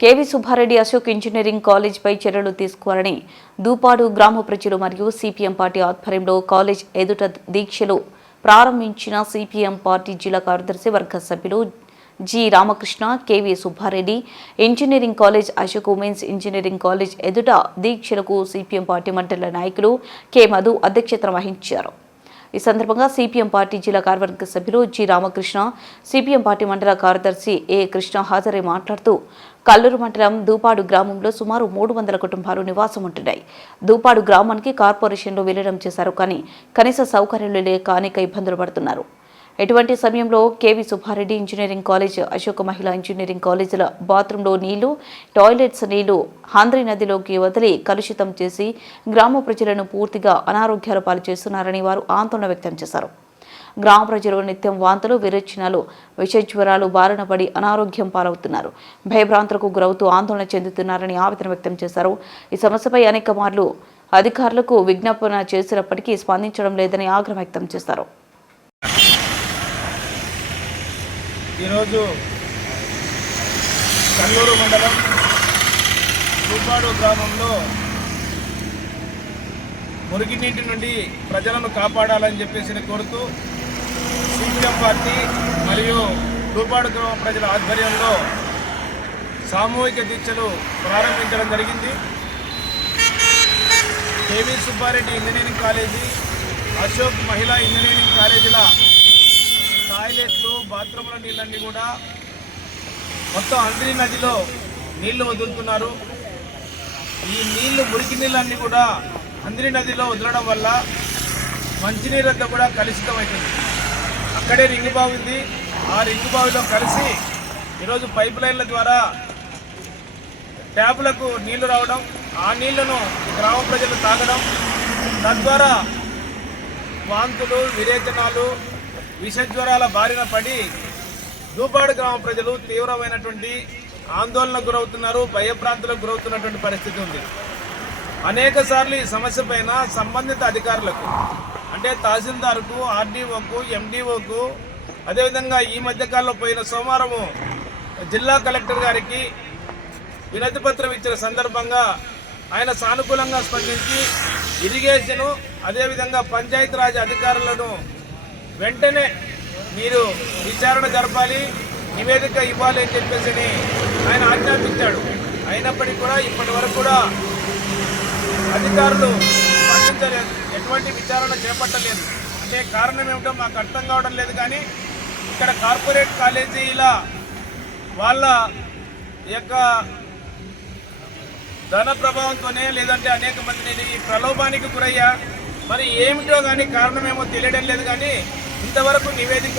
K V Subba Reddy Ashok engineering కాలేజ్పై చర్యలు తీసుకోవాలని దూపాడు గ్రామ ప్రజలు మరియు సిపిఎం పార్టీ ఆధ్వర్యంలో కాలేజ్ ఎదుట దీక్షలు ప్రారంభించిన సిపిఎం పార్టీ జిల్లా కార్యదర్శి వర్గ సభ్యులు G Ramakrishna K V Subba Reddy engineering college Ashok women's engineering college ఎదుట దీక్షలకు సిపిఎం పార్టీ మండల నాయకులు కె మధు అధ్యక్షత వహించారు. ఈ సందర్భంగా సిపిఎం పార్టీ జిల్లా కార్యవర్గ సభ్యులు జి రామకృష్ణ సిపిఎం పార్టీ మండల కార్యదర్శి ఏ కృష్ణ హాజరై మాట్లాడుతూ కల్లూరు మండలం దూపాడు గ్రామంలో సుమారు మూడు వందల కుటుంబాలు నివాసం ఉంటున్నాయి. దూపాడు గ్రామానికి కార్పొరేషన్లో విలీనం చేశారు కానీ కనీస సౌకర్యాలు లేక అనేక ఇబ్బందులు పడుతున్నారు. ఎటువంటి సమయంలో K V Subba Reddy engineering college Ashoka మహిళా ఇంజనీరింగ్ కాలేజీల బాత్రూంలో నీళ్ళు టాయిలెట్స్ నీళ్ళు హాంద్రి నదిలోకి వదిలి కలుషితం చేసి గ్రామ ప్రజలను పూర్తిగా అనారోగ్యాల పాలు చేస్తున్నారని వారు ఆందోళన వ్యక్తం చేశారు. గ్రామ ప్రజలు నిత్యం వాంతులు విరేచనాలు విషజ్వరాలు బారిన పడి అనారోగ్యం పాలవుతున్నారు. భయభ్రాంతులకు గురవుతూ ఆందోళన చెందుతున్నారని ఆవేదన వ్యక్తం చేశారు. ఈ సమస్యపై అనేక మార్లు అధికారులకు విజ్ఞాపన చేసినప్పటికీ స్పందించడం లేదని ఆగ్రహం వ్యక్తం చేశారు. ఈరోజు కల్లూరు మండలం రూపాడు గ్రామంలో మురికినీటి నుండి ప్రజలను కాపాడాలని చెప్పేసి కోరుతూ సిపిఎం పార్టీ మరియు రూపాడు గ్రామ ప్రజల ఆధ్వర్యంలో సామూహిక దీక్షలు ప్రారంభించడం జరిగింది. K V Subba Reddy engineering college Ashok మహిళా ఇంజనీరింగ్ కాలేజీల టాయిలెట్లు బాత్రూంల నీళ్ళన్నీ కూడా మొత్తం అంద్రి నదిలో నీళ్ళు వదులుతున్నారు. ఈ నీళ్ళు మురికి నీళ్ళన్నీ కూడా అంద్రి నదిలో వదలడం వల్ల మంచినీరంతా కూడా కలుషితమవుతుంది అక్కడే రింగు బావి ఉంది ఆ రింగు బావిలో కలిసి ఈరోజు పైప్ లైన్ల ద్వారా ట్యాపులకు నీళ్ళు రావడం ఆ నీళ్ళను గ్రామ ప్రజలు తాగడం తద్వారా వాంతులు విరేచనాలు విషజ్వరాల బారిన పడి దూపాడు గ్రామ ప్రజలు తీవ్రమైనటువంటి ఆందోళనకు గురవుతున్నారు భయప్రాంతులకు గురవుతున్నటువంటి పరిస్థితి ఉంది. అనేక సార్లు ఈ సమస్య పైన సంబంధిత అధికారులకు అంటే తహసీల్దార్కు ఆర్డీఓకు ఎండిఓకు అదేవిధంగా ఈ మధ్యకాలంలో పోయిన సోమవారము జిల్లా కలెక్టర్ గారికి వినతి పత్రం ఇచ్చిన సందర్భంగా ఆయన సానుకూలంగా స్పందించి ఇరిగేషను అదేవిధంగా పంచాయతీరాజ్ అధికారులను వెంటనే మీరు విచారణ జరపాలి నివేదిక ఇవ్వాలి అని చెప్పేసి ఆయన ఆజ్ఞాపించాడు. అయినప్పటికీ కూడా ఇప్పటి వరకు కూడా అధికారులు స్పందించలేదు. ఎటువంటి విచారణ చేపట్టలేదు. అంటే కారణం ఏమిటో మాకు అర్థం కావడం లేదు కానీ ఇక్కడ కార్పొరేట్ కాలేజీల వాళ్ళ యొక్క ధన ప్రభావంతోనే లేదంటే అనేక నేను ఈ ప్రలోభానికి గురయ్యా. మరి ఏమిటో కానీ కారణమేమో తెలియడం లేదు కానీ ఇంతవరకు నివేదిక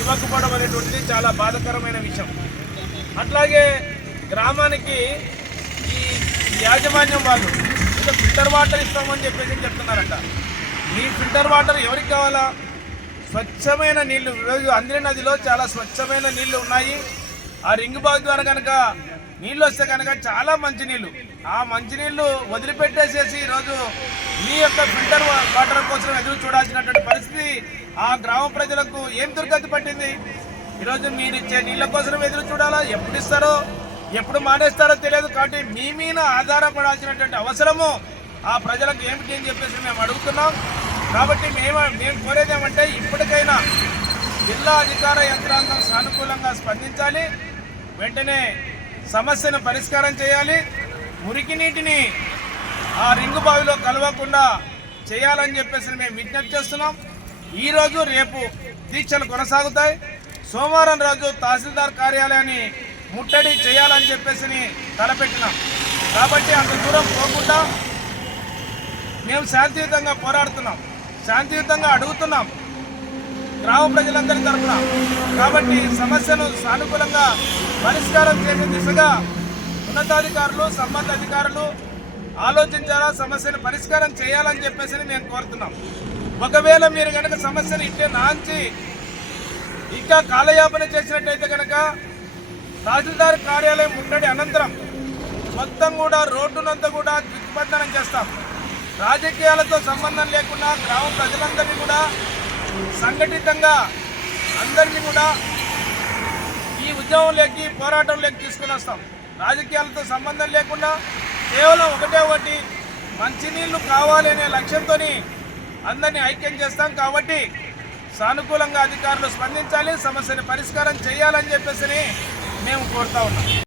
ఇవ్వకపోవడం అనేటువంటిది చాలా బాధాకరమైన విషయం. అట్లాగే గ్రామానికి ఈ యాజమాన్యం వాళ్ళు ఇంకా ఫిల్టర్ వాటర్ ఇస్తామని చెప్పేసి చెప్తున్నారంట. ఈ ఫిల్టర్ వాటర్ ఎవరికి కావాలా? స్వచ్ఛమైన నీళ్ళు. ఈరోజు అందిరి నదిలో చాలా స్వచ్ఛమైన నీళ్ళు ఉన్నాయి. ఆ రింగ్ బాగ్ ద్వారా కనుక నీళ్ళు వస్తే కనుక చాలా మంచినీళ్ళు ఆ మంచినీళ్ళు వదిలిపెట్టేసేసి ఈరోజు మీ యొక్క ఫిల్టర్ వాటర్ కోసం ఎదురు చూడాల్సినటువంటి పరిస్థితి ఆ గ్రామ ప్రజలకు ఏం దుర్గతి పట్టింది? ఈరోజు మీరు ఇచ్చే నీళ్ళ కోసం ఎదురు చూడాలా? ఎప్పుడు ఇస్తారో ఎప్పుడు మానేస్తారో తెలియదు. కాబట్టి మీ మీద ఆధారపడాల్సినటువంటి అవసరము ఆ ప్రజలకు ఏమిటి అని చెప్పేసి మేము అడుగుతున్నాం. కాబట్టి మేము మేము కోరేది ఏమంటే ఇప్పటికైనా జిల్లా అధికార యంత్రాంగం సానుకూలంగా స్పందించాలి. వెంటనే సమస్యను పరిష్కారం చేయాలి. మురికి నీటిని ఆ రింగు బావిలో కలవకుండా చేయాలని చెప్పేసి మేము విజ్ఞప్తి చేస్తున్నాం. ఈరోజు రేపు దీక్షలు కొనసాగుతాయి. సోమవారం రోజు తహసీల్దార్ కార్యాలయాన్ని ముట్టడి చేయాలని చెప్పేసి తలపెట్టినాం. కాబట్టి అంత దూరం పోకుండా మేము శాంతియుతంగా పోరాడుతున్నాం. శాంతియుతంగా అడుగుతున్నాం. గ్రామ ప్రజలందరి తరఫున. కాబట్టి సమస్యను సానుకూలంగా పరిష్కారం చేసే దిశగా ఉన్నతాధికారులు సంబంధ అధికారులు ఆలోచించాలా సమస్యను పరిష్కారం చేయాలని చెప్పేసి మేము కోరుతున్నాం. ఒకవేళ మీరు కనుక సమస్యను ఇట్టే నాంచి ఇంకా కాలయాపన చేసినట్టయితే కనుక తహసీల్దార్ కార్యాలయం ఉండడి అనంతరం మొత్తం కూడా రోడ్డునంతా కూడా దిగ్బంధనం చేస్తాం. రాజకీయాలతో సంబంధం లేకుండా గ్రామ ప్రజలందరినీ కూడా సంఘటితంగా అందరినీ కూడా ఈ ఉద్యమంలోకి పోరాటంలోకి తీసుకుని వస్తాం. రాజకీయాలతో సంబంధం లేకుండా కేవలం ఒకటే ఒకటి మంచినీళ్ళు కావాలి అనే లక్ష్యంతో అందరినీ ఐక్యం చేస్తాం కాబట్టి సానుకూలంగా అధికారులు స్పందించాలి సమస్యని పరిష్కారం చేయాలని చెప్పేసి మేము కోరుతా ఉన్నాం.